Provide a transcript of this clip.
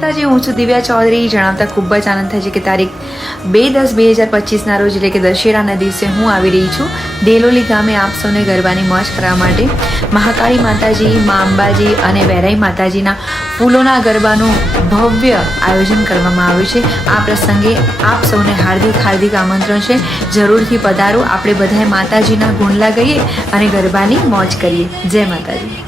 માતાજી, હું છું દિવ્યા ચૌધરી. જણાવતા ખૂબ જ આનંદ થાય છે કે તારીખ 2/10/2025ના રોજ એટલે કે દશેરાના દિવસે હું આવી રહી છું દેલોલી ગામે આપ સૌને ગરબાની મોજ કરવા માટે. મહાકાળી માતાજી, મા અંબાજી અને વેરાઈ માતાજીના ફૂલોના ગરબાનું ભવ્ય આયોજન કરવામાં આવ્યું છે. આ પ્રસંગે આપ સૌને હાર્દિક આમંત્રણ છે. જરૂરથી પધારો. આપણે બધાએ માતાજીના ગુણલા ગઈએ અને ગરબાની મોજ કરીએ. જય માતાજી.